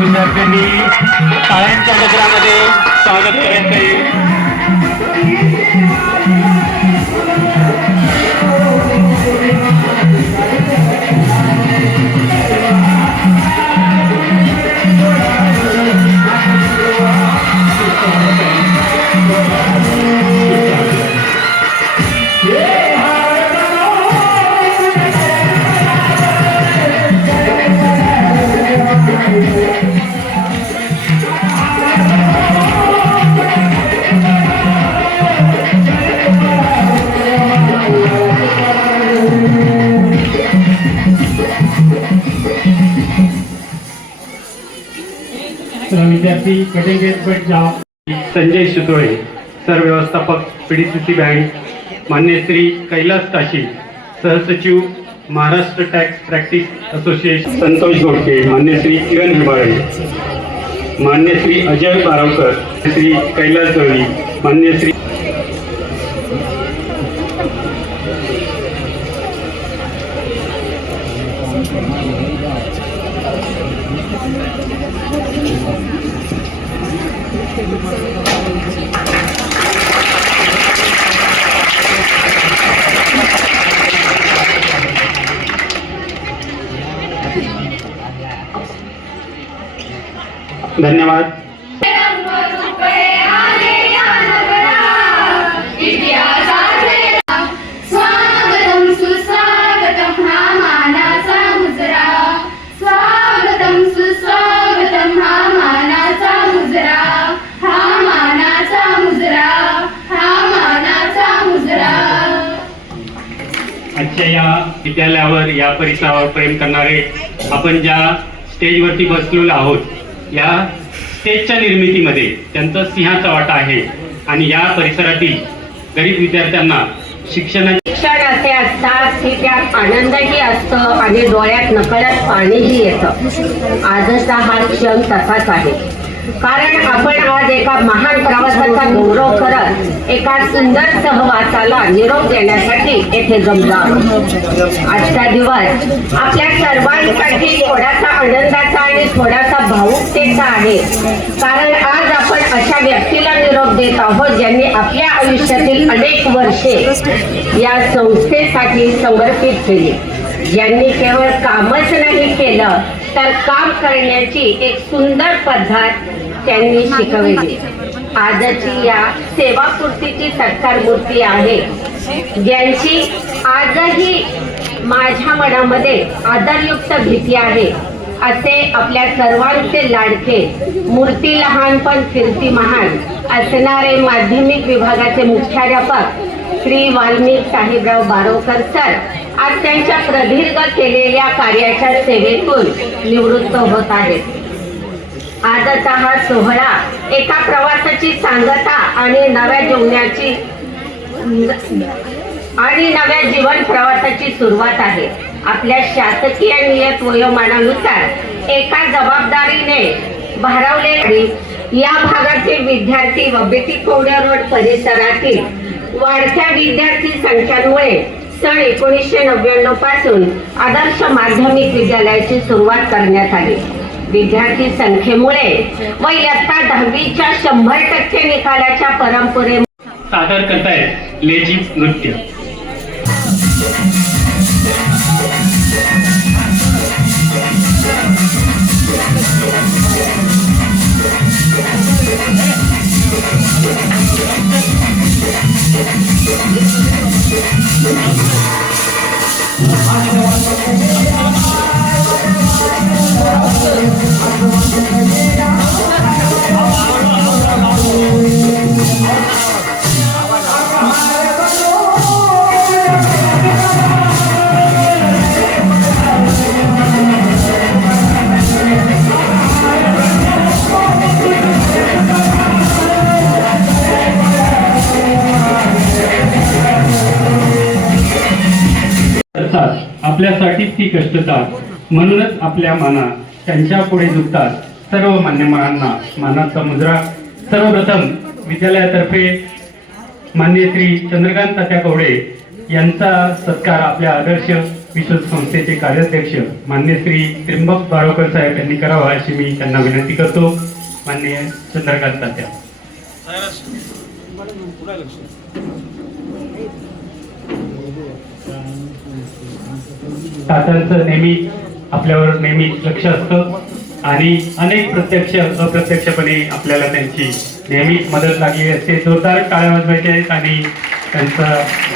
विद्यार्थ्यांनी शाळांच्या गजरामध्ये स्वागत करत आहे. विद्यार्थी cutting edge job Sanjay Sutole, sir व्यवस्थापक पीडीसीसी बँक, मान्य श्री कैलास काशी, सहसचिव Maharashtra tax practice association Santosh Godke, मान्य श्री किरण हिबाळे, मान्य श्री अजय बारावकर, श्री कैलास जळी, मान्य श्री धन्यवाद. स्वागतम सुस्वागतम हा मानाचा मुजरा, स्वागतम सुस्वागतम हा मानाचा मुजरा, हा मानाचा मुजरा, हा मानाचा मुजरा. आजच्या या विद्यालयावर, या परिसरावर प्रेम करणारे आपण ज्या स्टेजवरती बसलेलो आहोत, या स्टेजच्या निर्मितीमध्ये त्यांचा सिंहाचा वाटा आहे आणि या परिसरातील गरीब विद्यार्थ्यांना शिक्षण असे असतात की त्यात आनंदही असतो आणि डोळ्यात नकळत पाणीही येतं. आजचा हा क्षण तसाच आहे, कारण आपण आज एका महान प्रवासाचा गौरव करत एका सुंदर सहवासाला निरोप देण्यासाठी येथे जमलो आहोत. आजचा दिवस आपल्या सर्वांसाठी थोडासा आनंदाचा आणि थोडासा भावुकतेचा आहे, कारण आज आपण अशा व्यक्तीला निरोप देत आहोत ज्यांनी आपल्या आयुष्यातील अनेक वर्षे या संस्थेसाठी समर्पित केली, ज्यांनी केवळ कामच नाही केलं तर काम करण्याची एक सुंदर पद्धत त्यांनी शिकवली. आजची या सेवापूर्तीची सत्कार मूर्ती आहे, ज्यांची आजही माझ्या मनामध्ये आदरयुक्त भीती आहे. असे आपल्या सर्वांचे लाडके, मूर्ती लहान पण फिरती महान असणारे माध्यमिक विभागाचे मुख्याध्यापक श्री वाल्मिक साहेबराव बारोकर सर आज त्यांच्या प्रदीर्घ केलेल्या कार्याच्या सेवेतून निवृत्त होत आहेत. आजचा हा सोहळा एका प्रवासाची सांगता आणि नव्या जीवन प्रवासाची सुरुवात आहे. आपल्या शासकीय नियत वयोमानानुसार एका जबाबदारीने भारावले या भागातील विद्यार्थी व बेटी कवडे रोड परिसरातील वाढत्या विद्यार्थी संख्यांमुळे सन 1999 पासून आदर्श माध्यमिक विद्यालयाची सुरुवात करण्यात आली. विद्यार्थी संख्येमुळे व इयत्ता 10वीच्या 100% निकालाच्या परंपरे सादर करतायत लेझिम नृत्य. असतात आपल्यासाठीच ती कष्टतात म्हणूनच आपल्या माना त्यांच्या पुढे झुकतात सर्व मान्यवरांना मानाचा मुजरा. सर्वप्रथम विद्यालयातर्फे मान्य श्री चंद्रकांत तात्या कवडे यांचा सत्कार आपल्या आदर्श विश्व संस्थेचे कार्याध्यक्ष मान्य श्री त्र्यंबक बारोकर साहेब यांनी करावा अशी मी त्यांना विनंती करतो. माननीय चंद्रकांत तात्या. तात्यांचं नेहमी आपल्यावर नेहमी लक्ष असतं आणि अनेक प्रत्यक्ष अप्रत्यक्षपणे आपल्याला त्यांची नेहमी मदत लागली असते. जोरदार टाळ्या वाजवायच्या आहेत आणि त्यांचं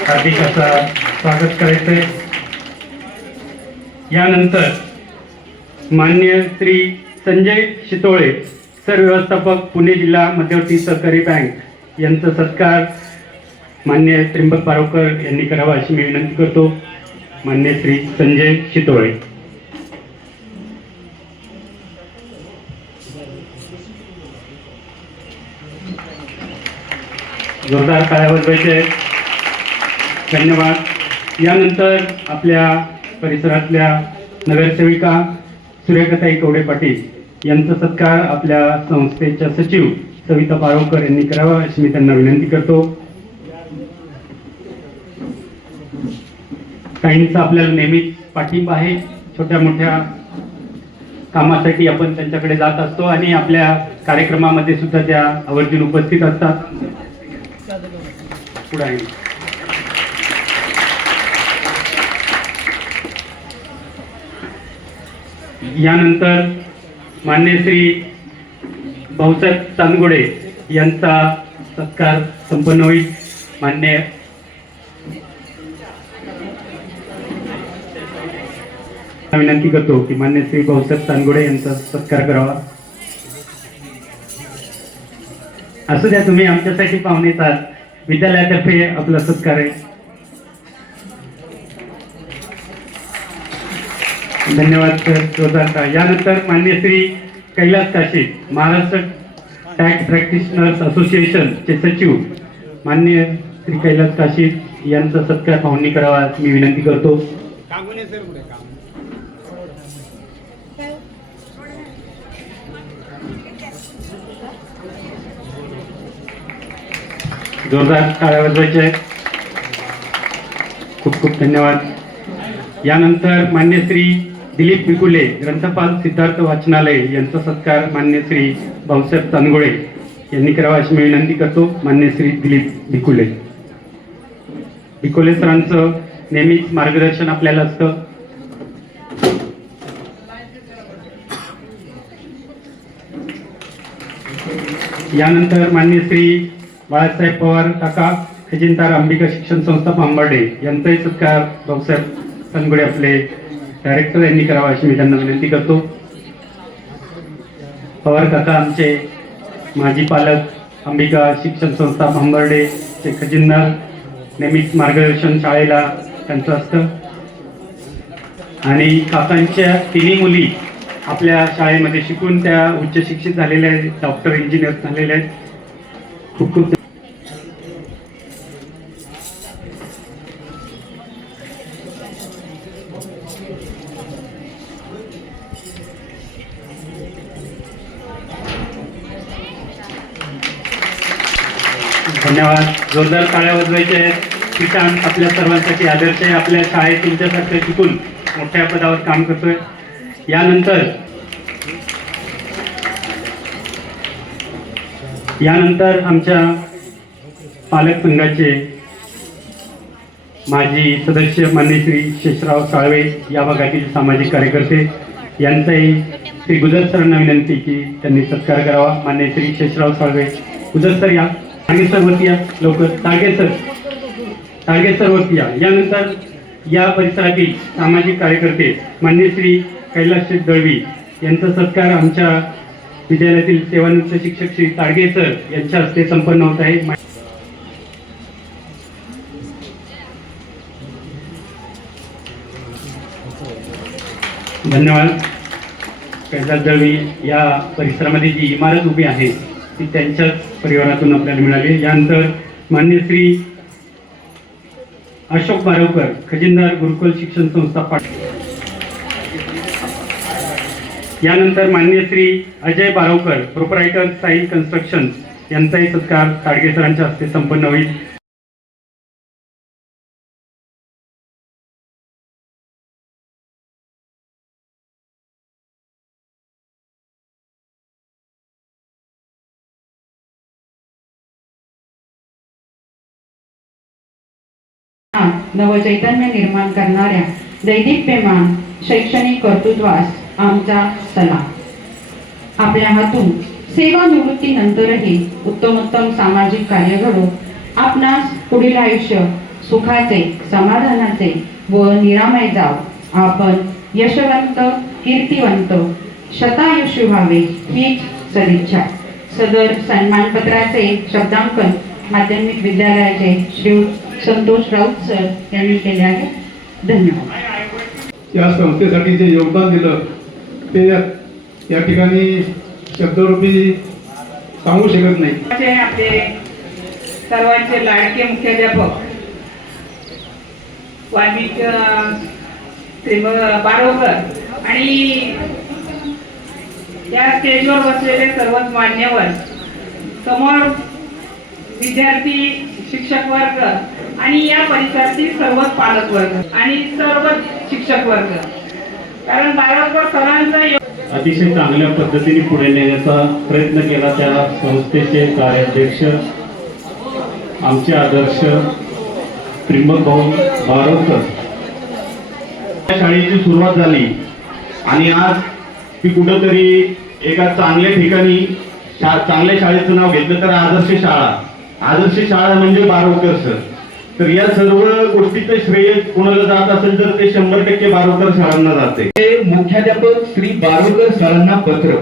हार्दिक असं स्वागत करायचंय. यानंतर मान्य श्री संजय शितोळे सरव्यवस्थापक पुणे जिल्हा मध्यवर्ती सहकारी बँक यांचा सत्कार मान्य त्र्यंबक बारोकर यांनी करावा अशी मी विनंती करतो. मान्य श्री संजय शितोळे. जोरदार टाळ्या वाजवायचे आहेत. धन्यवाद. यानंतर आपल्या परिसरातल्या नगरसेविका सुरेखाताई कवडे पाटील यांचा सत्कार आपल्या संस्थेच्या सचिव सविता पारोकर यांनी करावा अशी मी त्यांना विनंती करतो. काहींचा आपल्याला नेहमीच पाठिंबा आहे. छोट्या मोठ्या कामासाठी आपण त्यांच्याकडे जात असतो आणि आपल्या कार्यक्रमामध्ये सुद्धा त्या आवर्जून उपस्थित असतात. पुढे आहे. यानंतर मान्य श्री भाऊसाहेब चांदगुडे यांचा सत्कार संपन्न होईल. मान्य विनंती करतो की मान्य श्री भाऊसाहेब चांदगुडे यांचा सत्कार करावा. असू द्या, तुम्ही आमच्यासाठी पाहुणेच आहात. विद्यालयातर्फे आपला सत्कार आहे. धन्यवाद सर. यानंतर मान्य Shri Kailas Kashi Maharashtra tax practitioners association चे सचिव मान्य श्री कैलास काशी यांचा सत्कार पाहुणी करावा मी विनंती करतो. जोरदार टाळ्या वाजवायच्या आहेत. खूप खूप धन्यवाद. यानंतर मान्य श्री दिलीप भिकुले ग्रंथपाल सिद्धार्थ वाचनालय यांचा सत्कार मान्य श्री भाऊसाहेब चांदगुडे यांनी करावा अशी मी विनंती करतो. मान्य श्री दिलीप भिकुले. भिकुले सरांचं नेहमीच मार्गदर्शन आपल्याला असतं. यानंतर मान्य श्री बाळासाहेब पवार काका खजिनदार अंबिका शिक्षण संस्था पांबर्डे यांचाही सत्कार भाऊसाहेब चांदगुडे आपले डायरेक्टर यांनी करावा अशी मी त्यांना विनंती करतो. पवार काका आमचे माजी पालक अंबिका शिक्षण संस्था पांबर्डे चे खजिनदार. नेहमीच मार्गदर्शन शाळेला त्यांचं असतं आणि काकांच्या तिन्ही मुली आपल्या शाळेमध्ये शिकून त्या उच्च शिक्षित झालेल्या आहेत. डॉक्टर इंजिनियर झालेले आहेत. खूप खूप धन्यवाद. जोरदार टाळ्या वाजवायचे आहेत. किसान आपल्या सर्वांसाठी आदर्श आहे. आपल्या शाळेत तुमच्यासारखं शिकून मोठ्या पदावर काम करतोय. यानंतर आमच्या पालक संघाचे माजी सदस्य मान्य श्री शेषराव साळवे या भागातील सामाजिक कार्यकर्ते यांचाही श्री गुजर सरांना विनंती की त्यांनी सत्कार करावा. मान्य श्री शेषराव साळवे. गुजर सर या. टारगे सर वरती या लवकर. टारगे सर वरती या. यानंतर या परिसरातील सामाजिक कार्यकर्ते मान्य श्री कैलास दळवी यांचा सत्कार आमच्या विद्यालयातील सेवानिवृत्त शिक्षक श्री ताडगे सर यांच्या हस्ते संपन्न होत आहे. धन्यवाद. कैलास दळवी या परिसरामध्ये जी इमारत उभी आहे ती त्यांच्याच परिवारातून आपल्याला मिळाली. यानंतर मान्य श्री अशोक बारवकर, खजिनदार गुरुकुल शिक्षण संस्था यानंतर मान्य श्री अजय बारवकर, प्रोप्रायटर साई कन्स्ट्रक्शन यांचाही सत्कार ताडगे सरांच्या हस्ते संपन्न होईल. नवचैतन्य निर्माण करणाऱ्या दैदिप्यमान शैक्षणिक कर्तृत्वास आमचा सलाम. आपल्या हातून सेवानिवृत्तीनंतरही उत्तमोत्तम सामाजिक कार्य घडो आपणास पुढील आयुष्य सुखाचे, समाधानाचे व निरामय जाव. आपण यशवंत, कीर्तिवंत, शतायुषी व्हावे हीच सदिच्छा. सदर सन्मानपत्राचे शब्दांकन माध्यमिक विद्यालयाचे श्री संतोष राऊत सर यांनी केले आहे. धन्यवाद. या संस्थेसाठी जे योगदान दिलं ते या ठिकाणी शब्दरूपी सांगू शकत नाही. आपले सर्वांचे लाडके मुख्याध्यापक वाल्मिक बारवकर आणि या स्टेजवर बसलेले सर्वच मान्यवर, समोर विद्यार्थी, शिक्षक वर्ग आणि या परिसरातील सर्वच पालक वर्ग आणि सर्व शिक्षक वर्ग, कारण बारवकर सरांचा अतिशय चांगल्या पद्धतीने पुढे नेण्याचा प्रयत्न केला त्या संस्थेचे कार्याध्यक्ष, आमचे आदर्श त्रिंबक भाऊ बारवकर. शाळेची सुरुवात झाली आणि आज ती कुठंतरी एका चांगल्या ठिकाणी चांगल्या शाळेचं नाव घेतलं तर आदर्श शाळा. आदर्श शाळा म्हणजे बारवकर सर. तर या सर्व गोष्टीचं श्रेय कोणाला जात असेल तर ते 100% बारवकर सरांना जाते. मुख्याध्यापक श्री बारवकर सरांना पत्र.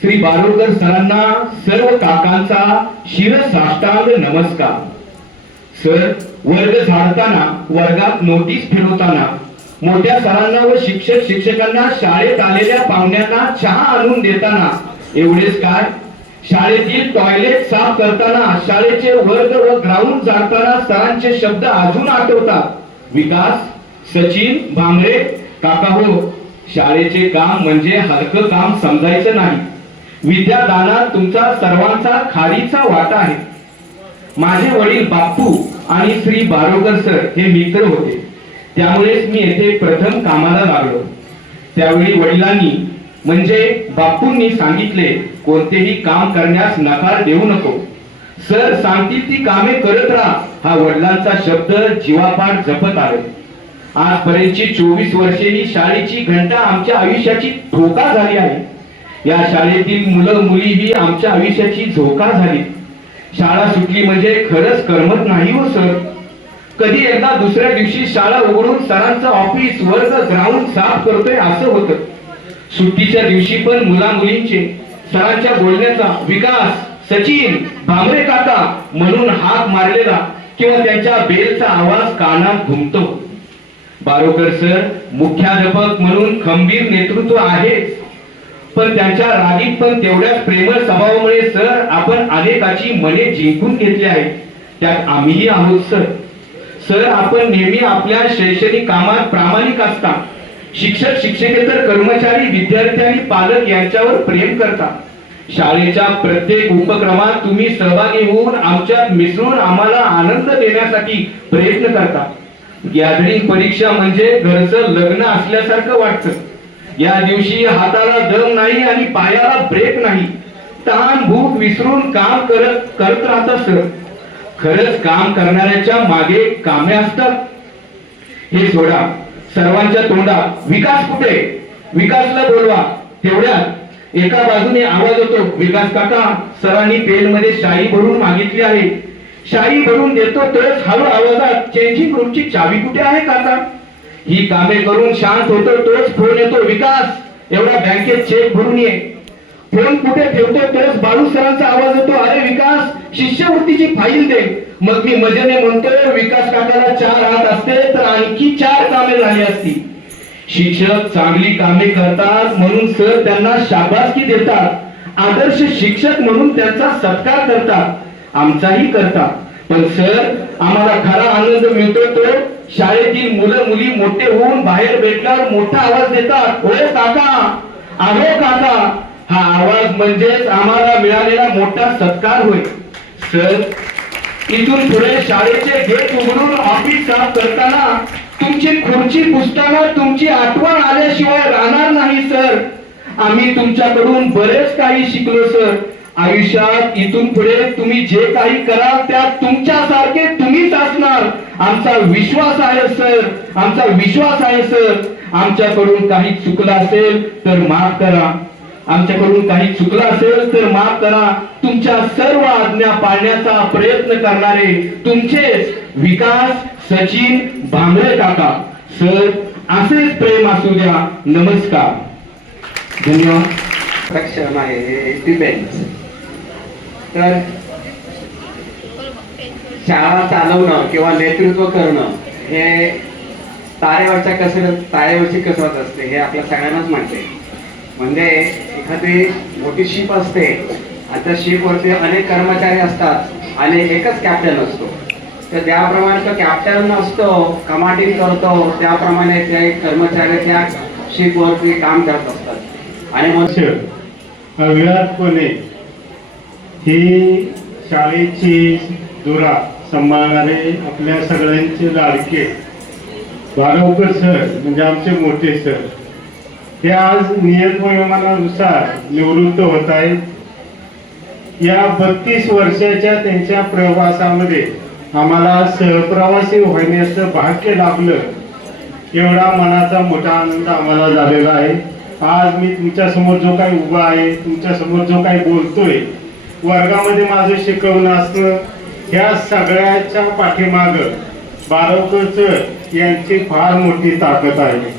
श्री बारवकर सरांना सर्व काकांचा शिरसाष्टांग नमस्कार. सर, वर्ग झाडताना, वर्गात नोटीस फिरवताना, मोठ्या सरांना व शिक्षकांना, शाळेत आलेल्या पाहुण्यांना चहा आणून देताना, एवढेच काय, शाळेतील टॉयलेट साफ करताना, शाळेचे वर्ग व ग्राउंड झाडताना सरांचे शब्द अजून आठवतात. विकास, सचिन, भांबरे काका हो, शाळेचे काम म्हणजे हलकं काम समजायचं नाही. विद्यादानात तुमचा सर्वांचा खारीचा वाटा आहे. माझे वडील बाप्पू आणि श्री बारवकर सर हे मित्र होते, त्यामुळेच मी येथे प्रथम कामाला लागलो. त्यावेळी वडिलांनी म्हणजे बाप्पूंनी सांगितले, कोणतेही काम करण्यास नकार देऊ नको. सर सांगतील ती कामे करत राहा, हा वडिलांचा शब्द जीवापाड जपत आले. आजपर्यंतची 24 वर्षे ही शाळेची घंटा आमच्या आयुष्याची धोका झाली आहे. या शाळेतील मुलं मुली ही आमच्या आयुष्याची झोका झाली. शाळा सुटली म्हणजे खरंच करमत नाही हो सर. कधी एकदा दुसऱ्या दिवशी शाळा उघडून सरांचं ऑफिस, वर्ग, ग्राउंड साफ करतोय असं होतं. सुट्टीच्या दिवशी पण मुला मुलींचे सरांच्या बोलण्याचा, विकास, सचिन, भांबरे काका म्हणून हाक मारलेला किंवा त्यांच्या बेलचा आवाज कानात घुमतो. बारवकर सर मुख्याध्यापक म्हणून खंबीर नेतृत्व आहेच, पण त्यांच्या रागीत पण तेवढ्याच प्रेमळ स्वभावामुळे सर आपण अनेकाची मने जिंकून घेतली आहेत. त्यात आम्हीही आहोत सर. सर आपण नेहमी आपल्या शैक्षणिक कामात प्रामाणिक असता. शिक्षक, शिक्षकेतर कर्मचारी, विद्यार्थी आणि पालक यांच्यावर प्रेम करता. शाळेच्या प्रत्येक उपक्रमात तुम्ही सहभागी होऊन आमच्यात मिसळून आम्हाला आनंद देण्यासाठी प्रयत्न करता. गॅदरिंग परीक्षा म्हणजे घरचं लग्न असल्यासारखं वाटतं. या दिवशी हाताला दम नाही आणि पायाला ब्रेक नाही. ताण भूक विसरून काम करत राहता सर. खरंच काम करणाऱ्याच्या मागे कामे असतात. हे सोडा, सर्वांच्या तोंडात विकास कुठे, विकासला बोलवा. तेवढ्यात एका बाजूने आवाज होतो, विकास काका सरांनी पेन मध्ये शाई भरून मागितली आहे. शाई भरून देतो तरच हळू आवाजात, चेंजिंग रूमची चावी कुठे आहे काका. ही कामे करून शांत होतो तोच फोन येतो, विकास एवढा बँकेत चेक भरून ये. फोन कुठे ठेवतो तरच बाळू सरांचा आवाज होतो, अरे विकास शिष्यवृत्तीची फाईल दे. मग मी मजेने म्हणतोय, विकास काकाला 4 हात असते तर आणखी 4 कामे झाली असती. शिक्षक चांगली कामे करतात म्हणून सर त्यांना शाबासकी देतात. आदर्श शिक्षक म्हणून त्यांचा सत्कार करतात, आमचाही करतात. पण सर आम्हाला खरा आनंद मिळतो तो शाळेतील मुलं मुली मोठे होऊन बाहेर भेटल्यावर मोठा आवाज देतात, ओ काका, अहो काका. हा आवाज म्हणजेच आम्हाला मिळालेला मोठा सत्कार होय. सर इथून पुढे शाळेचे गेट उघडून ऑफिस साफ करताना तुमची खुर्ची पुसताना तुमची आठवण आल्याशिवाय राहणार नाही सर. आम्ही तुमच्याकडून बरेच काही शिकलो सर. आयुष्यात इथून पुढे तुम्ही जे काही कराल त्यात तुमच्यासारखे तुम्हीच असणार आमचा विश्वास आहे सर, आमचा विश्वास आहे सर. आमच्याकडून काही चुकलं असेल तर माफ करा, आमच्याकडून काही चुकलं असेल तर माफ करा. तुमच्या सर्व आज्ञा पाळण्याचा प्रयत्न करणारे तुमचेच विकास सचिन भांबळे काका. सर असेच प्रेम असू द्या. नमस्कार. धन्यवाद. क्षण आहे हे डिपेंड्स. तर शाळा चालवणं किंवा नेतृत्व करणं हे तारेवरची कसरत असते, हे आपल्या सगळ्यांनाच माहिती आहे. म्हणजे एखादी मोठी शिप असते आणि त्या शिपवरती अनेक कर्मचारी असतात आणि एकच कॅप्टन असतो. तर ज्याप्रमाणे तो कॅप्टन असतो, कमांडिंग करतो, त्याप्रमाणे ते कर्मचारी त्या शिपवरती काम करत असतात. आणि मग अव्याहतपणे ही शाळेची धुरा सांभाळणारे आपल्या सगळ्यांचे लाडके बारवकर सर म्हणजे आमचे मोठे सर हे आज नियत वयोमानानुसार निवृत्त होत आहेत. या 32 वर्षाच्या त्यांच्या प्रवासामध्ये आम्हाला सहप्रवासी होण्याचं भाग्य लाभलं. एवढा मनाचा मोठा आनंद आम्हाला झालेला आहे. आज मी तुमच्या समोर जो काही उभा आहे, तुमच्या समोर जो काही बोलतोय, वर्गामध्ये माझं शिकवणं असतं, ह्या सगळ्याच्या पाठीमाग बारवकर सर यांची फार मोठी ताकद आहे.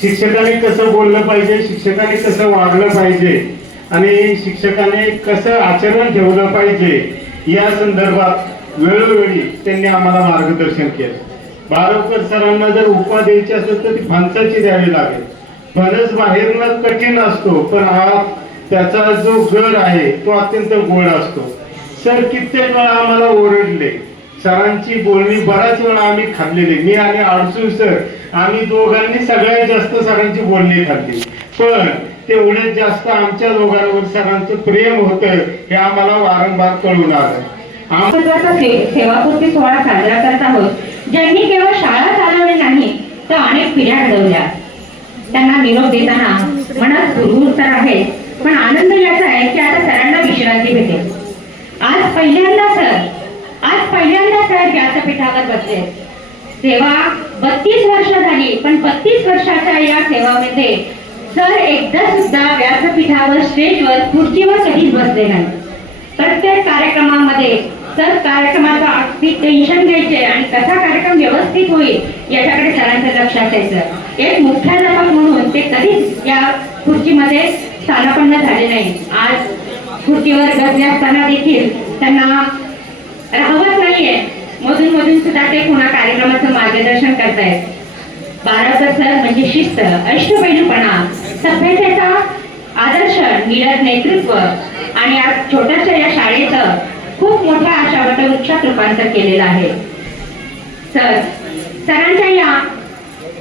शिक्षकांनी कसं बोललं पाहिजे, शिक्षकांनी कसं वागलं पाहिजे आणि शिक्षकाने कसं आचरण ठेवलं पाहिजे या संदर्भात वेळोवेळी त्यांनी आम्हाला मार्गदर्शन केलं. बारवकर सरांना जर उपमा द्यायची असेल तर ती फणसाची द्यावी लागेल. फणस बाहेरनं कठीण असतो पण आत त्याचा जो गर आहे तो अत्यंत गोड असतो. सर कित्येक वेळा आम्हाला ओरडले, सरांची बोलणी बराच वेळा आम्ही खाल्लेली. मी आणि आडसू सर आम्ही दोघांनी सगळ्यात जास्त सरांची बोलणी खाल्ली. पण तेवढ्यात जास्त आमच्या दोघांवर सरांचं प्रेम होतं हे आम्हाला वारंवार कळून आलं. महत्त्वाचा सेवापूर्ती सोहळा साजरा करत आहोत. ज्यांनी केवळ शाळा चालवली नाही तर अनेक पिढ्या घडवल्या. त्यांना निरोप देताना मनात गुरगुर तर आहे, पण आनंद याचा आहे की आता सरांना विश्रांती भेटेल. आज पहिल्यांदा सर व्यासपीठावर बसले. सेवा 32 वर्ष झाली, पण 32 वर्षाच्या या सेवामध्ये सर एकदा सुद्धा व्यासपीठावर स्टेजवर खुर्चीवर कधीच बसले नाही. प्रत्येक कार्यक्रमामध्ये सर कार्यक्रमाचं अगदी टेन्शन घ्यायचे आणि कसा कार्यक्रम व्यवस्थित होईल याच्याकडे सरांचं लक्ष असायचं. एक मुख्याध्यापक म्हणून ते कधीच या खुर्चीमध्ये स्थानापन्न झाले नाही. आज खुर्चीवर बसले असताना देखील त्यांना राहवत नाहीये. मधून मधून सुद्धा ते पुन्हा कार्यक्रमाचं मार्गदर्शन करतायत. बारवकर सर म्हणजे शिस्त, अष्टपैलूपणा, सभ्यतेचा आदर्श, नीरज नेतृत्व आणि आज छोट्याशा या शाळेचं खूप मोठ्या आशा वटवृक्षात रूपांतर केलेलं आहे. सरांच्या या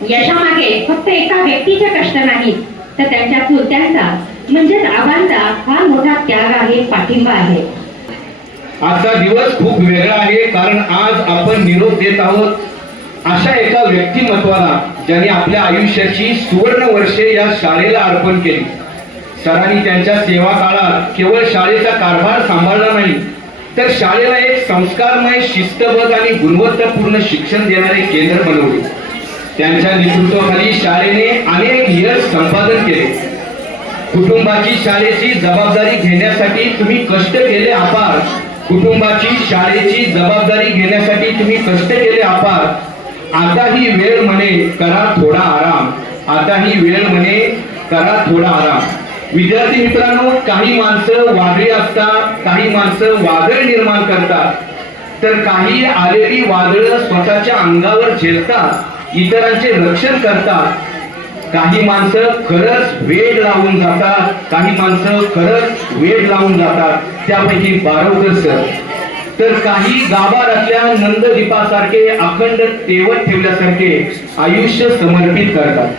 यशामागे फक्त एका व्यक्तीचे कष्ट नाहीत तर त्यांच्या चुलत्यांचा म्हणजेच आबांचा फार मोठा त्याग आहे, पाठिंबा आहे. आजचा दिवस खूप वेगळा आहे कारण आज आपण निरोप देत आहोत अशा एका व्यक्तिमत्वाला ज्यांनी आपल्या आयुष्याची सुवर्ण वर्षे या शाळेला अर्पण केली. सरांनी त्यांच्या सेवा काळात केवळ शाळेचा कारभार सांभाळला नाही तर शाळेला एक संस्कारमय, शिस्तबद्ध आणि गुणवत्तापूर्ण शिक्षण देणारे केंद्र बनवले. त्यांच्या नेतृत्वाखाली शाळेने अनेक यश संपादन केले. कुटुंबाची शाळेची जबाबदारी घेण्यासाठी तुम्ही कष्ट केले अपार. कुटुंबाची शाळेची जबाबदारी घेण्यासाठी तुम्ही कष्ट केले अपार. आता ही वेळ म्हणे करा थोडा आराम. आता ही वेळ म्हणे करा थोडा आराम. विद्यार्थी मित्रांनो, काही माणसं वादळी असतात, काही माणसं वादळ निर्माण करतात, तर काही आलेली वादळ स्वतःच्या अंगावर झेलतात, इतरांचे रक्षण करतात. काही माणसं खरंच वेड लावून जातात, काही माणसं खरंच वेड लावून जातात. त्यापैकी बारवकर सर तर काही गाभाऱ्यातल्या नंददीपासारखे अखंड तेवत ठेवल्यासारखे आयुष्य समर्पित करतात.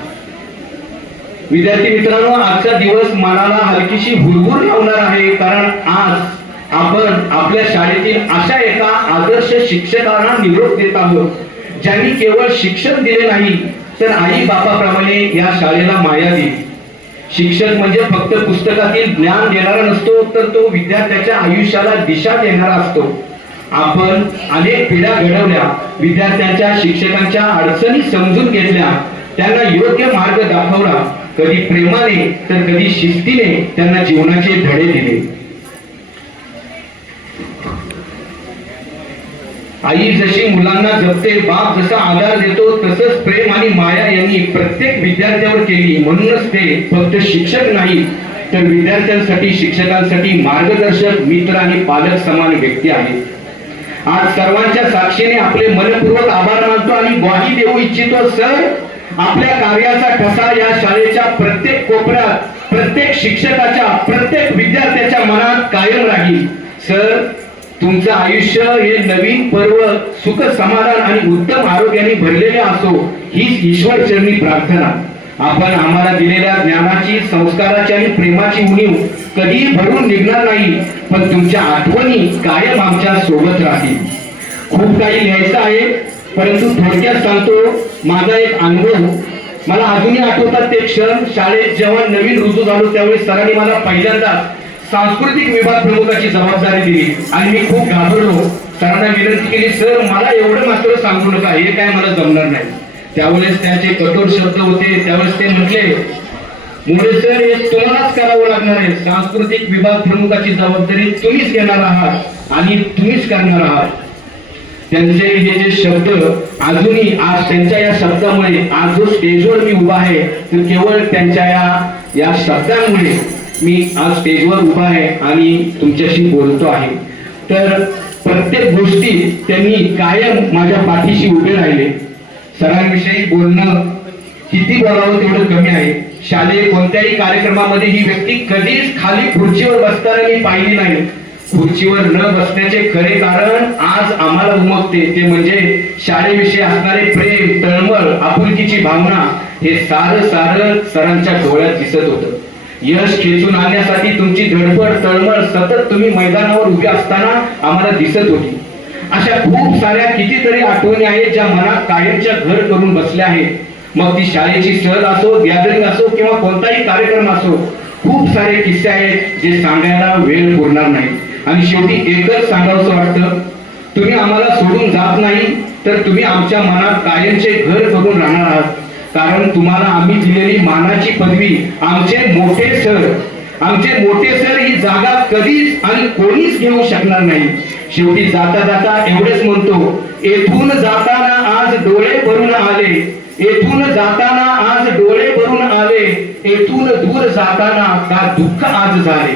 विद्यार्थी मित्रांनो, आजचा दिवस मनाला हलकीशी हुरहुर लावणार आहे, कारण आज आपण आपल्या शाळेतील अशा एका आदर्श शिक्षकांना निरोप देत आहोत, ज्यांनी केवळ शिक्षण दिले नाही तर आई बापाप्रमाणे या शाळेला माया दिली. शिक्षक म्हणजे फक्त पुस्तकातील ज्ञान देणारा नसतो, तर तो विद्यार्थ्याच्या आयुष्याला दिशा देणारा असतो. आपण अनेक पिढ्या घडवल्या, विद्यार्थ्यांच्या शिक्षकांच्या अडचणी समजून घेतल्या, त्यांना योग्य मार्ग दाखवला, कधी प्रेमाने तर कधी शिस्तीने त्यांना जीवनाचे धडे दिले. आई जशी मुलांना जपते, बाप जसा आधार देतो, तसंच प्रेम आणि माया यांनी प्रत्येक विद्यार्थ्यावर केली. म्हणूनच ते फक्त शिक्षक नाही तर विद्यार्थ्यांसाठी, शिक्षकांसाठी मार्गदर्शक, मित्र आणि पालक समान व्यक्ती आहेत. आज सर्वांच्या साक्षीने आपले मनपूर्वक आभार मानतो आणि ग्वाही देऊ इच्छितो. सर, आपल्या कार्याचा ठसा या शाळेच्या प्रत्येक कोपऱ्यात, प्रत्येक शिक्षकाच्या, प्रत्येक विद्यार्थ्याच्या मनात कायम राहील. सर, तुमचं आयुष्य हे नवीन पर्व सुख, समाधान आणि उत्तम आरोग्याने भरलेले असो, हीच ईश्वर चरणी प्रार्थना. आपण आम्हाला दिलेल्या ज्ञानाची, संस्काराची आणि प्रेमाची उणीव कधी भरून निघणार नाही, पण तुमच्या आठवणी कायम आमच्या सोबत राहतील. खूप काही लिहायचं आहे, परंतु थोडक्यात सांगतो माझा एक अनुभव. मला अजूनही आठवतात ते क्षण. शाळेत जेव्हा नवीन रुजू झालो त्यावेळी सरांनी मला पहिल्यांदा सांस्कृतिक विभाग प्रमुखाची जबाबदारी दिली आणि मी खूप घाबरलो. सरांना विनंती केली, सर मला एवढं मात्र सांगू नका, हे काय मला जमणार नाही. त्यावेळेस त्यांचे कठोर शब्द होते. त्यावेळेस ते म्हटले, मोरे सर, हे तुम्हालाच करावं लागणार आहे. सांस्कृतिक विभाग प्रमुखाची जबाबदारी तुम्हीच घेणार आहात आणि तुम्हीच करणार आहात. त्यांचे हे जे शब्द अजूनही, आज त्यांच्या या शब्दामुळे आज जो स्टेजवर मी उभा आहे, तर केवळ त्यांच्या या शब्दांमुळे मी आज स्टेजवर उभा आहे आणि तुमच्याशी बोलतो आहे. तर प्रत्येक गोष्टी त्यांनी कायम माझ्या पाठीशी उभे राहिले. सरांविषयी बोलणं किती बोलावं तेवढं कमी आहे. शालेय कोणत्याही कार्यक्रमामध्ये ही व्यक्ती कधीच खाली खुर्चीवर बसताना मी पाहिली नाही. खुर्चीवर न बसण्याचे खरे कारण आज आम्हाला उमगते, ते म्हणजे शाळेविषयी असणारे प्रेम, तळमळ, आपुलकीची भावना. हे सारं सरांच्या डोळ्यात दिसत होतं. यश खेचून आणण्यासाठी तुमची धडपड, तळमळ सतत तुम्ही मैदानावर उभे असताना आम्हाला दिसत होती. अशा खूप साऱ्या कितीतरी आठवणी आहेत ज्या मनात कायमच्या घर करून बसल्या आहेत. मग ती शाळेची सहल असो, गॅदरिंग असो किंवा कोणताही कार्यक्रम असो, खूप सारे किस्से आहेत जे सांगायला वेळ पुरणार नाही. आणि शेवटी एकच सांगावंसं वाटतं, तुम्ही आम्हाला सोडून जात नाही तर तुम्ही आमच्या मनात कायमचे घर करून राहणार आहात. कारण तुम्हाला आम्ही दिलेली मानाची पदवी, आमचे मोठे सर ही जागा कधीच आणि कोणीच घेऊ शकणार नाही. शेवटी जाता जाता एवढेच म्हणतो, येथून जाताना आज डोळे भरून आले, येथून जाताना आज डोळे भरून आले, येथून दूर जाताना का दुःख आज झाले.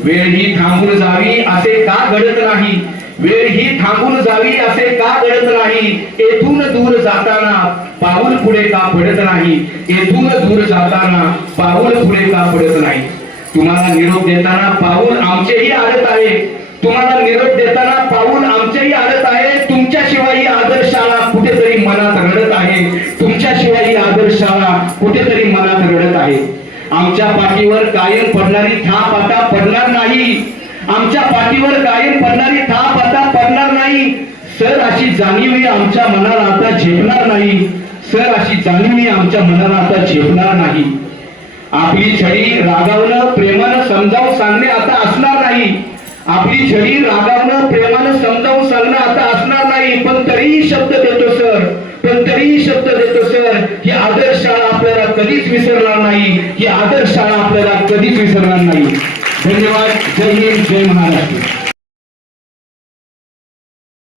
वेळ ही थांबून जावी असे का घडत नाही, वेळ ही थांबून जावी असे का घडत नाही. येथून दूर जाताना पाऊल पुढे का पडत नाही, येथून दूर जाताना पाऊल पुढे का पडत नाही. तुम्हाला निरोप देताना पाऊल आमचेही आडत आहे, तुम्हाला निरोप देताना पाऊल आमचेही आडत आहे. तुमच्याशिवाय ही आदर्श शाळा कुठेतरी मनात रडत आहे, तुमच्याशिवाय ही आदर्श शाळा कुठेतरी मनात रडत आहे. आमच्या पाठीवर कायम पडणारी थाप आता पडणार नाही, आमच्या पाठीवर कायम पडणारी थाप आता पडणार नाही. सर, अशी जाणीव आमच्या मनाला आता झेपणार नाही, सर अशी जाणीव आमच्या मनाला आता झेपणार नाही. आपली छडी रागावणं, प्रेमानं समजावून सांगणे आता असणार नाही, आपली छडी रागावणं, प्रेमानं समजावून सांगणं आता असणार नाही. पण तरीही शब्द देतो सर, पण तरीही शब्द देतो सर, ही आदर्श शाळा आपल्याला कधीच विसरणार नाही, ही आदर्श शाळा आपल्याला कधीच विसरणार नाही. धन्यवाद. जय हिंद, जय महाराष्ट्र.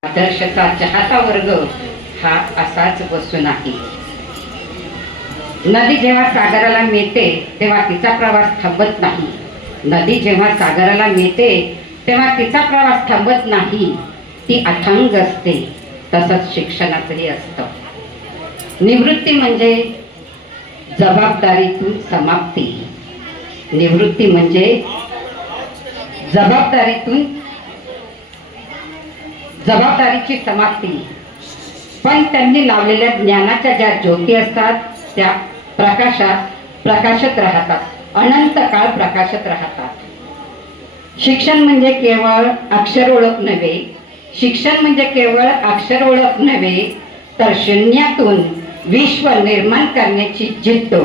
आदर्शचा चाहता वर्ग हा असाच बसून आहे. नदी जेव्हा सागराला मिळते तेव्हा तिचा प्रवास थांबत नाही, नदी जेव्हा सागराला मिळते तेव्हा तिचा प्रवास थांबत नाही, ती अथांग असते. तसंच शिक्षणाचंही असतं. निवृत्ती म्हणजे जबाबदारीतून समाप्ती, निवृत्ती म्हणजे जबाबदारीतून जबाबदारीची समाप्ती, पण त्यांनी लावलेल्या ज्ञानाच्या ज्या ज्योती असतात त्या प्रकाशत राहतात, अनंत काळ प्रकाशत राहतात. शिक्षण म्हणजे केवळ अक्षर ओळख नव्हे, शिक्षण म्हणजे केवळ अक्षर ओळख नव्हे, तर शून्यातून विश्व निर्माण करण्याची जिद्द.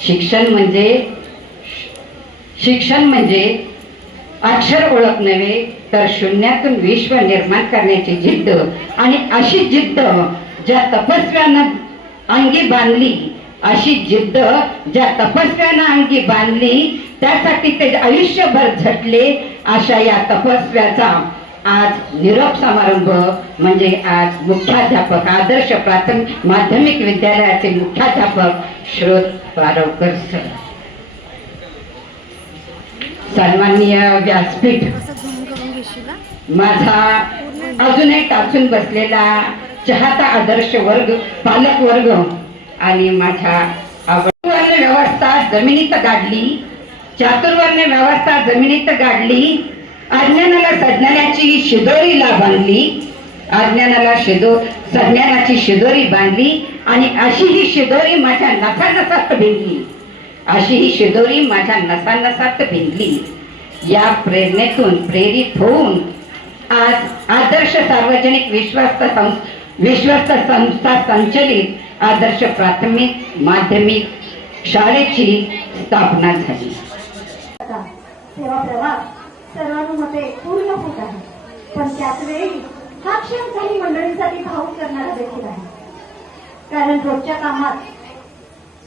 शिक्षण म्हणजे अक्षर ओळख नव्हे, तर शून्यातून विश्व निर्माण करण्याची जिद्द. आणि अशी जिद्द ज्या तपस्व्यानं अंगी बांधली, अशी जिद्द ज्या तपस्व्यानं अंगी बांधली, त्यासाठी ते आयुष्यभर झटले. अशा या तपस्व्याचा आज निरोप समारंभ म्हणजे आज मुख्याध्यापक, आदर्श प्राथमिक माध्यमिक विद्यालयाचे मुख्याध्यापक श्रोत बारवकर सर. सन्माननीय व्यासपीठ, माझा अजूनही टाचून बसलेला चाहता आदर्श वर्ग, पालक वर्ग आणि माझ्या चातुर्वर्ण व्यवस्था जमिनीत गाडली, चातुर्वर्ण व्यवस्था जमिनीत गाडली, अज्ञानाला सज्ञानाची शिदोरीला बांधली, अज्ञानाला सज्ञानाची शिदोरी बांधली. आणि अशी ही शिदोरी माझ्या नसानसात भिनली, अशी ही शिदोरी माझ्या नसानसात भिनली. या प्रेरणेतून प्रेरित होऊन आज आदर्श सार्वजनिक विश्वस्त संस्था संचलित आदर्श प्राथमिक माध्यमिक शाळेची स्थापना झाली. सेवा प्रवास सर्वानुमते पूर्ण होत आहे, पण त्याच वेळी हा क्षण काही मंडळींसाठी भावूक करणारा देखील आहे. कारण रोजच्या कामात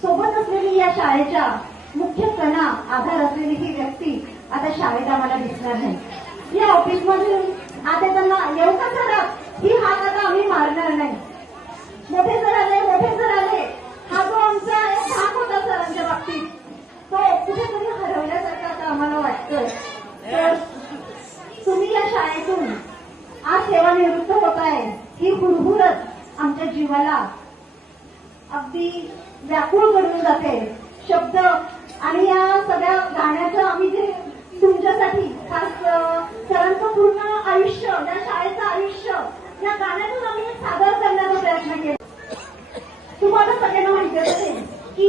सोबत असलेली या शाळेच्या मुख्य कणा, आधार असलेली ही व्यक्ती आता शाळेत आम्हाला दिसणार नाही. या ऑफिस मधून आता त्यांना येऊ का सर, ही हात आता आम्ही मारणार नाही. मोठे सर आले, हा जो आमचा एक भाग होता सरांच्या बाबतीत, तो कुठेतरी हरवल्यासारखं आता आम्हाला वाटतं. तर तुम्ही या शाळेतून आज सेवानिवृत्त होत आहे, ही हुरहुरच आमच्या जीवाला अगदी व्याकुळ करून जाते. शब्द आणि या सगळ्या गाण्याचं आम्ही जे तुमच्यासाठी खास सरांचं पूर्ण आयुष्य, या शाळेचं आयुष्य या गाण्यातून आम्ही सादर करण्याचा प्रयत्न केला. तुम्हाला सगळ्यांना माहिती असेल की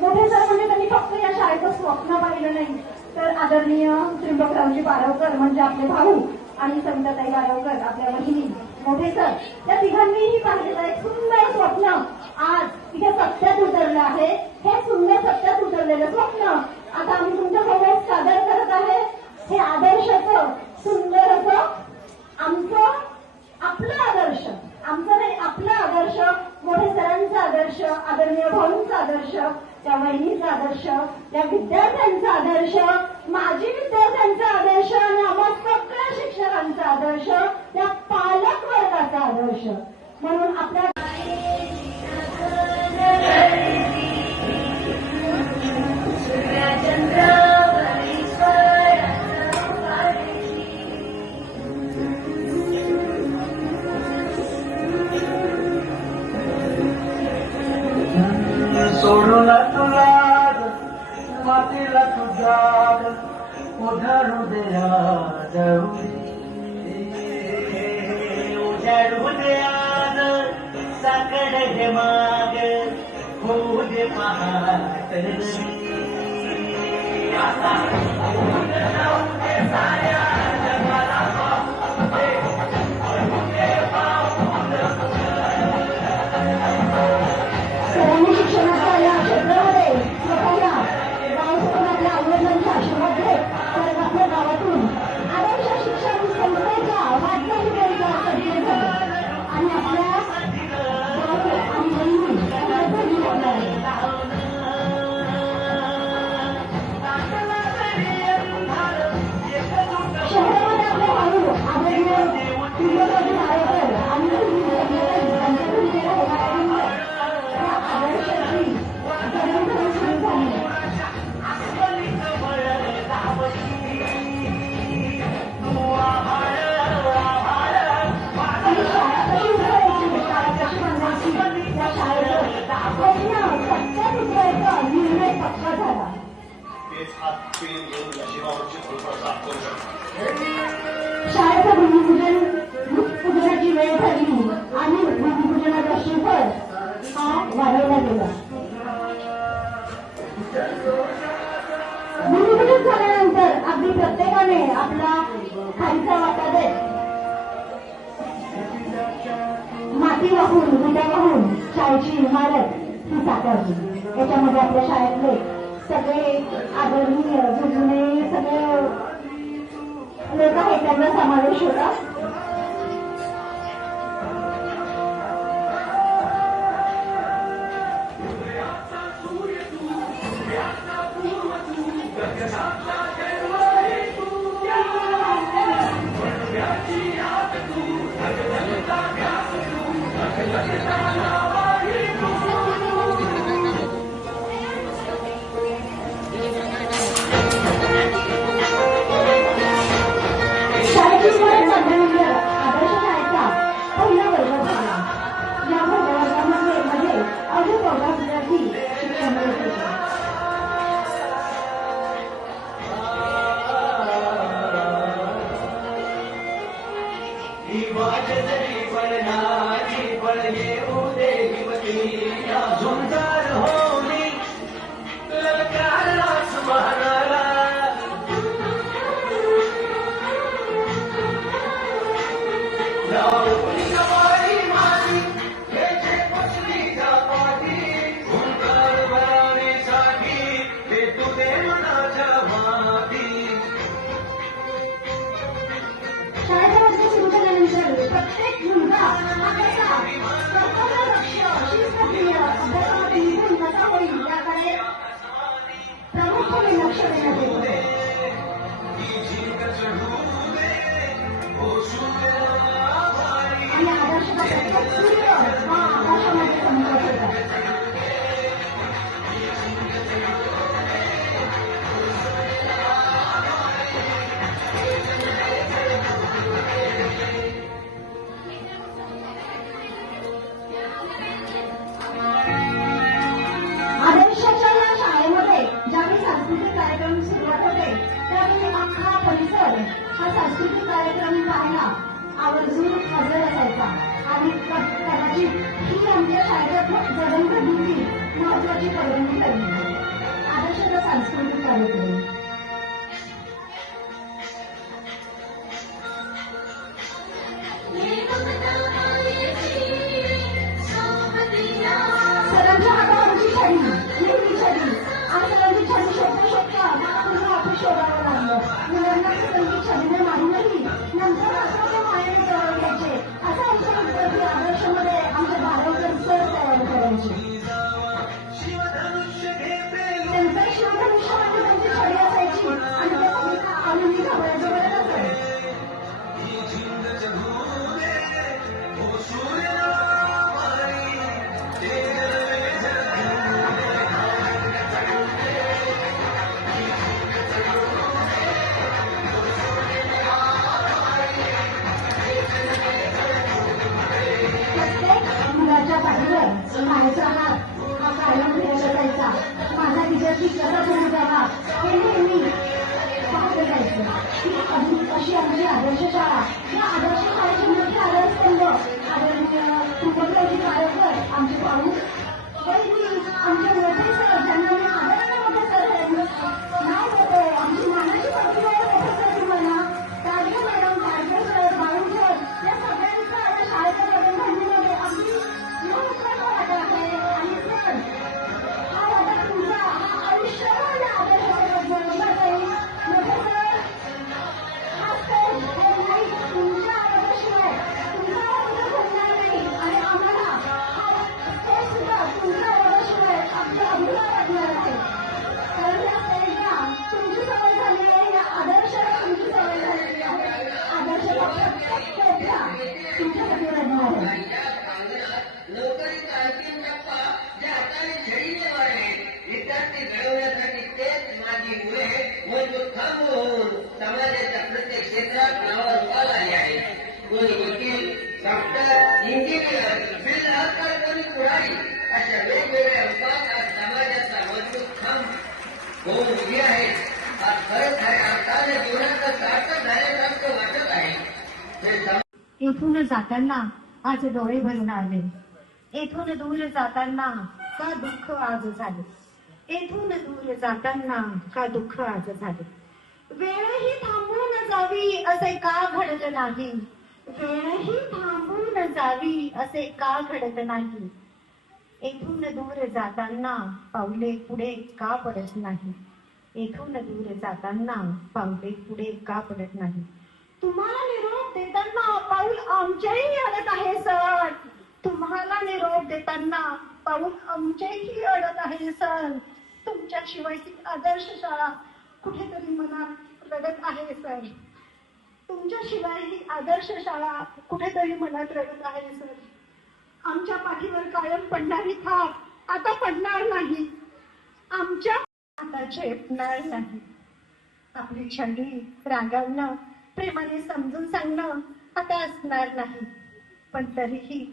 मोठे सर म्हणजे त्यांनी फक्त या शाळेचं स्वप्न पाहिलं नाही, तर आदरणीय त्र्यंबकरावजी बारवकर म्हणजे आपले भाऊ आणि सविताताई बारवकर आपल्या बहिणी, मोठे सर, या तिघांनीही पाहिलेलं एक सुंदर स्वप्न आज इथे सत्यात उतरलं आहे. हे सुंदर सत्यात उतरलेलं स्वप्न आता आम्ही तुमच्या समोर सादर करत आहे. हे आदर्शाचं सुंदर असं आपलं आदर्श, आमचं नाही आपलं आदर्श, मोठे सरांचा आदर्श, आदरणीय भाऊंचा आदर्श, त्या वहिनीचा आदर्श, त्या विद्यार्थ्यांचा आदर्श, माजी विद्यार्थ्यांचा आदर्श आणि आम्हा सगळ्या शिक्षकांचा आदर्श, त्या पालक वर्गाचा आदर्श. म्हणून आपल्या सोडूला तुला मातीला तुझा उधारू दया उजाडू दयाद साकड दे माग होऊ दे पहाट शिक्षणाच्या या क्षेत्रामध्ये स्वतःला आपल्या आंदोलनाच्या आश्रमामध्ये आपल्या गावातून आदर्श शिक्षण संस्थेच्या वाटचाली करिता सज्ज झाले आणि आपल्या भाऊ आणि बहिणी सर्वजण होत आहे. शहरामध्ये आपले भाऊ आदरणीय त्र्यंबकरावजी बारवकर आणि तेच हात पेन घेऊन नशिबावरची कृपा प्राप्त करू शकतो. शाळेचं भूमिपूजनाची वेळ झाली आणि भूमिपूजनाचा श्रीफळ हा वाढवला गेला. भूमिपूजन झाल्यानंतर अगदी प्रत्येकाने आपला खालीचा वाटा देत माती वाहून विटा वाहून शाळेची इमारत ही साकारली. याच्यामध्ये आपल्या शाळेतले सगळे आदरणीय जुने सगळे लोक आहेत त्यांचा समावेश होता. शाळेची इमारत बांधल्यानंतर आदर्श शाळेचा पहिला वर्ग झाला. या वर्गामध्ये अजून 14 विद्यार्थी शिक्षण घेत होते. झुंजार होली ललकारलाच महाराला जाऊनी माती त्याचे पसली जापाटी झुंजार भरवण्यासाठी ते तुझे मनाच्या माती. शाळेचा वर्ग सुरू झाल्यानंतर प्रत्येक मुलगा आपल्याला कर्तव्य लक्ष शिस्तप्रिय अभ्यासामध्ये निपुण कसा होईल याकडे प्रामुख्याने लक्ष देण्यात येत होते. आणि आदर्शचा प्रत्येक सूर्य हा आकाशामध्ये चमकत होता. आदर्शाच्या या शाळेमध्ये ज्यावेळी सांस्कृतिक कार्यक्रम सुरुवात होते त्यावेळी अख्खा परिसर हा सांस्कृतिक कार्यक्रम पाहायला आवर्जून हजर असायचा. आणि कदाचित ही आमच्या शाळेच्या जडणघडणीची महत्वाची पर्वणी ठरली. आदर्शाचा सांस्कृतिक कार्यक्रम सरांच्या हातावर आमची छडी नेहमी छडी आणि सरांची छडी शोधता शोधता मला पूर्ण ऑफिस शोधावं लागलं. मुलांना संगीत छडीने मारूनही नंतर असं ते मायने जवळ घ्यायचे. असं आमच्या विद्यार्थी आदर्शमध्ये आमचे बारावकर सर तयार करायचे. त्यांचा शिवधनुष्यामध्ये त्यांची छडी असायची आणि त्या सगळ्यांना आम्ही घाबरायचं बरं असायचं. प्रत्येक मुलाच्या पाठीवर मायेचा हात हा कायम फिरत असायचा. माझा तिच्याशी कसा सुरू जावा हे नेहमी पाहत जायचं. ही अशी आमची आदर्श शाळा. या आदर्श शाळेचे मोठे आधारस्तंभ आदरणीय कृपकरावजी कारकर आमचे पाऊस वैदिक आमचे मोठे सर ज्यांना मी आदराने मोठे सर नाव होते. आमची मानाची प्रतिभा प्रोफेसर तुम्हाला Kalje madam Karkar sir Balu sir या सगळ्यांचा या शाळेच्या जडणघडणीमध्ये अगदी महत्वाचा वाटा आहे. आणि सर हा वाटा तुमचा हा आयुष्यभर या आदर्शासोबत जोडला जाईल. मोठे सर हा स्टेज हे नाही तुमच्या आवाजाशिवाय तुमचा आवाज घडणार नाही. आणि आम्हाला हा स्टेज सुद्धा तुमच्या आवाजाशिवाय अगदी अधुरा वाटणार आहे. कारण या स्टेजला तुमची सवय झाली आहे. या आदर्शाला तुमची सवय झालेली आहे. आदर्शाचा प्रत्येक टोपला तुमच्यासाठी रडणार आहे. लवकरीच अंतिम टप्पा ज्या हाताने छडीने मारले विद्यार्थी घडवण्यासाठी तेच माझी मुळे मजबूत खांब होऊन समाजाच्या प्रत्येक क्षेत्रात नावावर उभार आले आहे. कोणी वकील, डॉक्टर, इंजिनियर, बिल आजकाल कोणी पुढारी अशा वेगवेगळ्या रूपात आज समाजाचा मजबूत खांब होऊन उभी आहे. आज खरंच अर्थाने जीवनाचं सार्थक झाले येथून जाताना आज डोळे भरून आले, येथून दूर जाताना का दुःख आज झाले, येथून दूर जाताना का दुःख आज झाले. वेळही थांबून जावी असे का घडत नाही, वेळही थांबून जावी असे का घडत नाही. येथून दूर जाताना पाऊले पुढे का पडत नाही, येथून दूर जाताना पाऊले पुढे का पडत नाही. तुम्हाला निरोप देताना पाऊल आमच्याही अडत आहे सर, तुम्हाला निरोप देताना पाऊल आमच्याही अडत आहे सर. तुमच्याशिवायची आदर्श शाळा कुठेतरी मनात रडत आहे सर, तुमच्याशिवाय ही आदर्श शाळा कुठेतरी मनात रडत आहे सर. आमच्या पाठीवर कायम पडणारी थाप आता पडणार नाही, आमच्या आता झेपणार नाही. आपली छडी रागावणं, प्रेमाने समजून सांगणं आता असणार नाही. पण तरीही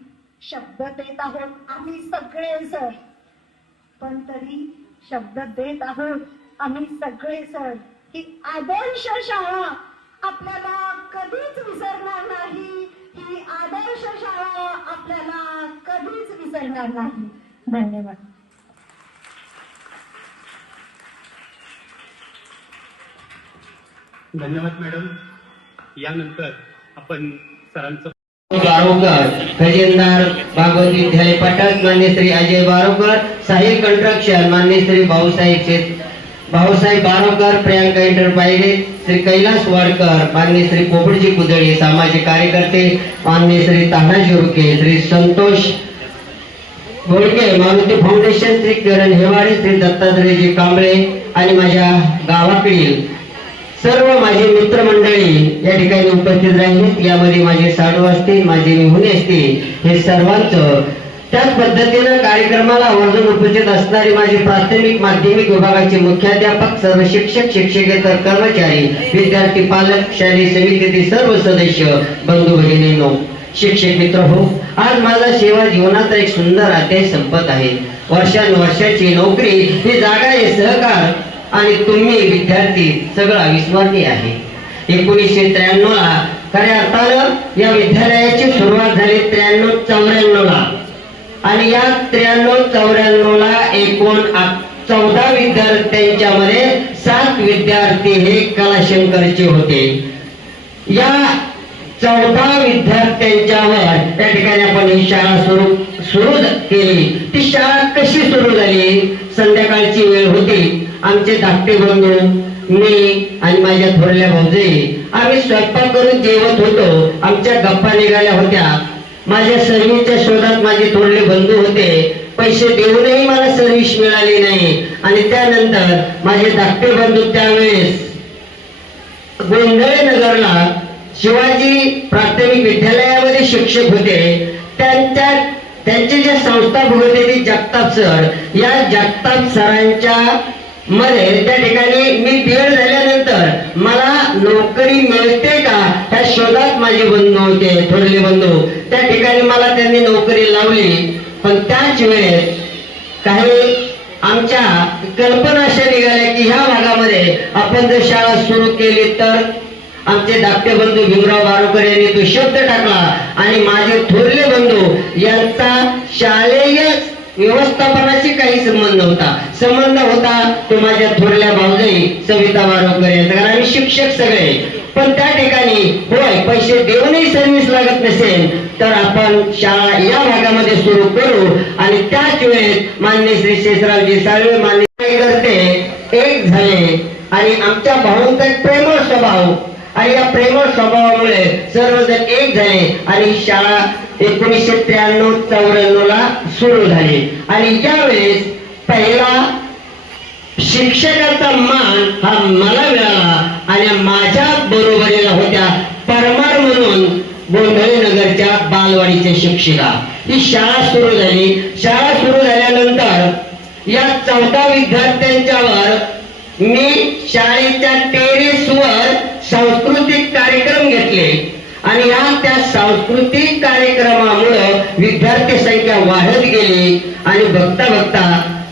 शब्द देत आहोत आम्ही सगळे सर, पण तरी शब्द देत आहोत आम्ही सगळे सर, ही आदर्श शाळा आपल्याला कधीच विसरणार नाही, ही आदर्श शाळा आपल्याला कधीच विसरणार नाही. धन्यवाद. धन्यवाद मॅडम. यानंतर आपण सरांचं बारोकर, खजिनदार भागवत विद्यालय पटक मान्य श्री अजय बारोकर, साहिल कंस्ट्रक्शन मान्य श्री भाऊसाहेब बारोकर, प्रियांका एंटरप्राइजेस श्री कैलास वाडकर, मान्य श्री पोपटजी कुदळे, सामाजिक कार्यकर्ते मान्य श्री तानाजी रुके, श्री संतोष गोडके, मारुती फाउंडेशन श्री किरण हेवाडे, श्री दत्तात्रयजी कांबळे आणि माझ्या गावाकडील सर्व माझे मित्रमंडळी या ठिकाणी उपस्थित राहिले. यामध्ये माझे साडू असतील, माझे निहुणे असतील, हे सर्वांचं त्याच पद्धतीनं कार्यक्रमाला आवर्जून उपस्थित असणारे माझे प्राथमिक माध्यमिक विभागाचे मुख्याध्यापक, सर्व शिक्षक शिक्षकेतर कर्मचारी, विद्यार्थी पालक, शालेय समितीतील सर्व सदस्य, बंधू भगिनींनो, शिक्षक मित्र हो, आज माझा सेवा जीवनाचा एक सुंदर अध्याय संपत आहे. वर्षानुवर्षाची नोकरी ही जागा आहे, सहकार आणि तुम्ही विद्यार्थी सगळं अविस्मरणीय आहे. 1993 ला खऱ्या अर्थानं या विद्यालयाची सुरुवात झाली 93-94 ला आणि या 93-94 ला एकूण 14 विद्यार्थ्यांच्या मध्ये 7 विद्यार्थी हे कलाशंकरचे होते. या 14 विद्यार्थ्यांच्यावर त्या ठिकाणी आपण ही शाळा सुरू केली. ती शाळा कशी सुरू झाली? संध्याकाळची वेळ होती. आमचे धाकटे बंधू, मी आणि माझ्या थोरल्या भाऊजाई आम्ही स्वयंपाक करून जेवत होतो. आमच्या गप्पा निघाल्या होत्या. माझ्या सर्व्हिसच्या शोधात माझे थोरले बंधू होते. पैसे देऊनही मला सर्व्हिस मिळाली नाही आणि त्यानंतर माझे धाकटे बंधू त्यावेळेस गोंधळे नगरला शिवाजी प्राथमिक विद्यालयामध्ये शिक्षक होते. त्यांचे जे संस्थापक होते ते जगताप सर. या जगताप सरांच्या मध्ये त्या ठिकाणी मी बीएड झाल्यानंतर मला नोकरी मिळते का या शोधात माझे बंधू होते, थोरले बंधू. त्या ठिकाणी मला त्यांनी नोकरी लावली. पण त्याच वेळेस काही आमच्या कल्पना अशा निघाल्या की ह्या भागामध्ये आपण जर शाळा सुरू केली तर. आमचे धाकटे बंधू भीमराव बारोकर यांनी तो शब्द टाकला आणि माझे थोरले बंधू यांचा शालेय व्यवस्थापनाशी काही संबंध नव्हता. संबंध होता तो माझ्या थोरल्या भाऊजाई सविता बारोकर यांचा, कारण आम्ही शिक्षक सगळे. पण त्या ठिकाणी होय, पैसे देऊनही सर्व्हिस लागत नसेल तर आपण शाळा या भागामध्ये सुरू करू. आणि त्याच वेळेस मान्य श्री शेषरावजी साळवे मान्य करते एक झाले आणि आमच्या भाऊंचा एक प्रेमळ स्वभाव आणि या प्रेमळ स्वभावामुळे सर्वजण एक झाले आणि शाळा 1993-94 ला सुरू झाली. आणि यावेळेस पहिला शिक्षकाचा मान हा मला मिळाला आणि माझ्या बरोबरीला होत्या परमार म्हणून गोंधळे नगरच्या बालवाडीच्या शिक्षिका. ही शाळा सुरू झाली. शाळा सुरू झाल्यानंतर या 14 विद्यार्थ्यांच्यावर मी शाळेच्या टेरेसवर सांस्कृतिक कार्यक्रम घेतले आणि त्या सांस्कृतिक कार्यक्रमामुळे विद्यार्थी संख्या वाढत गेली आणि बघता बघता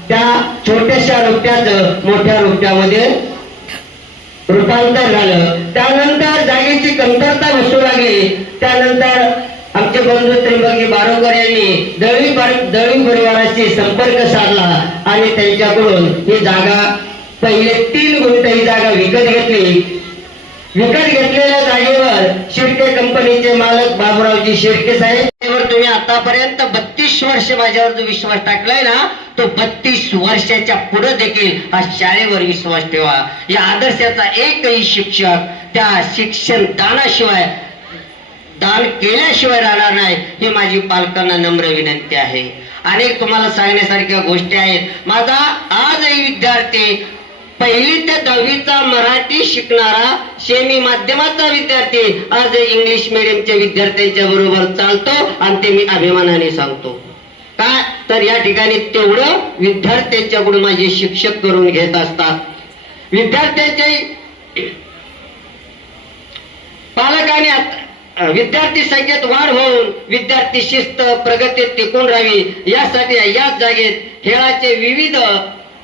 त्या छोट्याशा रोपट्याचं मोठ्या रोपट्यामध्ये रूपांतर झालं. त्यानंतर जागेची कमतरता भासू लागली. त्यानंतर आमचे बंधू त्र्यंबकी बारोकर यांनी दळवी परिवाराशी संपर्क साधला आणि त्यांच्याकडून ही जागा पहिले 3 गुंठ ही जागा विकत घेतली. विकत घेतलेल्या जागेवर शिर्के कंपनीचे मालक बाबूरावजी शिर्के साहेब, तुम्ही आतापर्यंत 32 वर्ष माझ्यावर जो विश्वास टाकलाय ना, तो 32 वर्षाच्या पुढे देखील हा शाळेवर विश्वास ठेवा. या आदर्शाचा एकही शिक्षक त्या शिक्षण दानाशिवाय, दान केल्याशिवाय राहणार नाही, ही माझी पालकांना नम्र विनंती आहे. अनेक तुम्हाला सांगण्यासारख्या गोष्टी आहेत. माझा आजही विद्यार्थी 1ली ते 10वीचा मराठी शिकणारा सेमी माध्यमाचा विद्यार्थी आज इंग्लिश मीडियमच्या विद्यार्थ्यांच्या बरोबर चालतो आणि ते मी अभिमानाने सांगतो. काय तर या ठिकाणी तेवढं विद्यार्थ्यांच्याकडून माझे शिक्षक करून घेत असतात. विद्यार्थ्यांचे पालकांनी विद्यार्थी संख्येत वाढ होऊन विद्यार्थी शिस्त प्रगतीत टिकून राहावी यासाठी याच जागेत खेळाचे विविध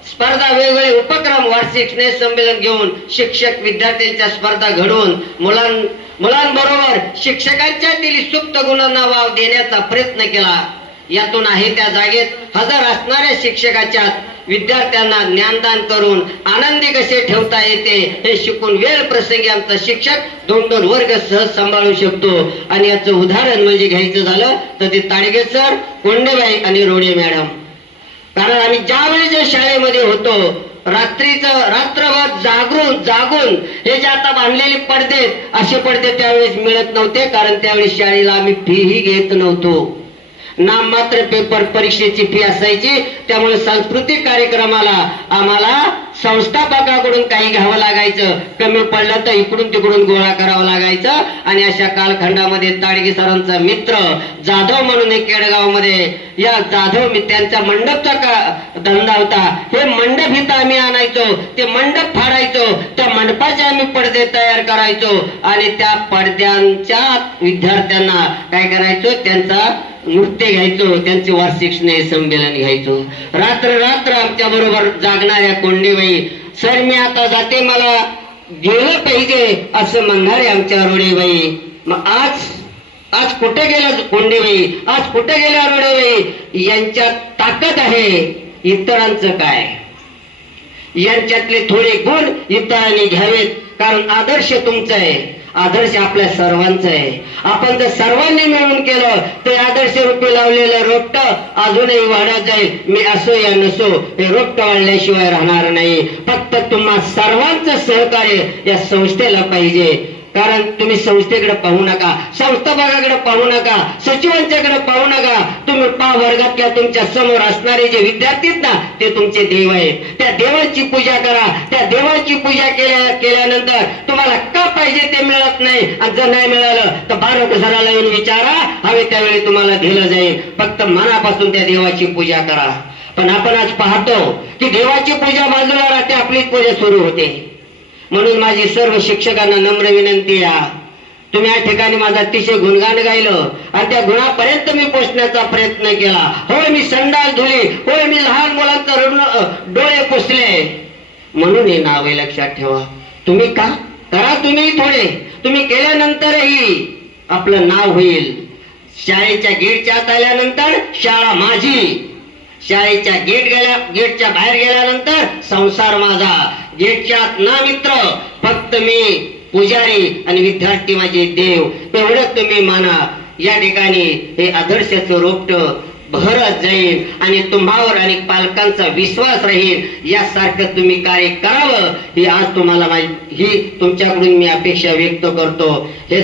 स्पर्धा, वेगवेगळे उपक्रम, वार्षिक स्नेह संमेलन घेऊन शिक्षक विद्यार्थ्यांच्या स्पर्धा घडवून मुलांबरोबर शिक्षकांच्यातील सुप्त गुणांना वाव देण्याचा प्रयत्न केला. यातून आहे त्या जागेत हजर असणाऱ्या शिक्षकाच्या विद्यार्थ्यांना ज्ञानदान करून आनंदी कसे ठेवता येते हे शिकून वेळ प्रसंगी आमचा शिक्षक 2-2 वर्ग सहज सांभाळू शकतो. आणि याचं उदाहरण म्हणजे घ्यायचं झालं तर ते ताडगे सर, कोंडेबाई आणि रोडे मॅडम. कारण आम्ही ज्यावेळी जे शाळेमध्ये होतो, रात्रभर जागून हे जे आता बांधलेले पडदे, असे पडदे त्यावेळेस मिळत नव्हते. कारण त्यावेळी शाळेला आम्ही फीही घेत नव्हतो. नाममात्र पेपर परीक्षेची फी असायची. त्यामुळे सांस्कृतिक कार्यक्रमाला आम्हाला संस्थापकाकडून काही घ्यावं लागायचं. कमी पडलं तर इकडून तिकडून गोळा करावं लागायचं. आणि अशा कालखंडामध्ये ताडगे सरांचा मित्र जाधव म्हणून एक केडगावमध्ये, या जाधव त्यांचा मंडपचा धंदा होता. हे मंडप इथं आम्ही आणायचो, ते मंडप फाडायचो, त्या मंडपाचे आम्ही पडदे तयार करायचो आणि त्या पडद्यांच्या विद्यार्थ्यांना काय करायचो, त्यांचा नृत्य घ्यायचो, त्यांचे वार्षिक स्नेह संमेलन घ्यायचो. रात्र आमच्या बरोबर जागणाऱ्या कोंडेबाई, सर मी आता जाते, मला गेलं पाहिजे असं म्हणणारे आमच्या रोडेबाई. मग आज कुठे गेला कोंडेबाई, आज कुठे गेल्या रोडेबाई? यांच्यात ताकद आहे, इतरांचं काय? यांच्यातले थोडे गुण इतरांनी घ्यावेत. कारण आदर्श तुमचा आहे, आदर्श आपल्या सर्वांचा आहे. आपण जर सर्वांनी मिळून केलं तर आदर्श रूपी लावलेलं रोपट अजूनही वाढत जाईल. मी असो या नसो, हे रोपट वाढल्याशिवाय राहणार नाही. फक्त तुम्हा सर्वांचं सहकार्य या संस्थेला पाहिजे. कारण तुम्ही संस्थेकडे पाहू नका, संस्थापकाकडे पाहू नका, सचिवांच्याकडे पाहू नका. तुम्ही वर्गातल्या तुमच्या समोर असणारे जे विद्यार्थी आहेत ना, ते तुमचे देव आहेत. त्या देवाची पूजा करा. त्या देवाची पूजा केल्यानंतर तुम्हाला का पाहिजे ते मिळत नाही. आणि जर नाही मिळालं तर बारोकर सराला येऊन विचारा, हवे त्यावेळी तुम्हाला दिलं जाईल. फक्त मनापासून त्या देवाची पूजा करा. पण आपण आज पाहतो की देवाची पूजा बाजूला राहते, आपलीच पूजा सुरू होते. म्हणून माझी सर्व शिक्षकांना नम्र विनंती आहे, तुम्ही या ठिकाणी माझा अतिशय गुणगान गायलं आणि त्या गुणापर्यंत मी पोचण्याचा प्रयत्न केला. होय मी संडास धुली, होय मी लहान मुलांचा डोळे पुसले. म्हणून हे नाव लक्षात ठेवा. तुम्ही का करा, तुम्ही थोडे, तुम्ही केल्यानंतरही आपलं नाव होईल. शाळेच्या गेटच्या आत आल्यानंतर शाळा माझी, शाळेच्या गेटच्या बाहेर गेल्यानंतर संसार माझा. गेटच्या आत ना मित्र, फक्त मी पुजारी आणि विद्यार्थी माझे देव, एवढंच तुम्ही माना. या ठिकाणी हे आदर्शाचं रोपट बहरत जाईल आणि तुम्हावर आणि पालकांचा विश्वास राहील. यासारखं तुम्ही कार्य करावं ही आज तुम्हाला ही तुमच्याकडून मी अपेक्षा व्यक्त करतो. हे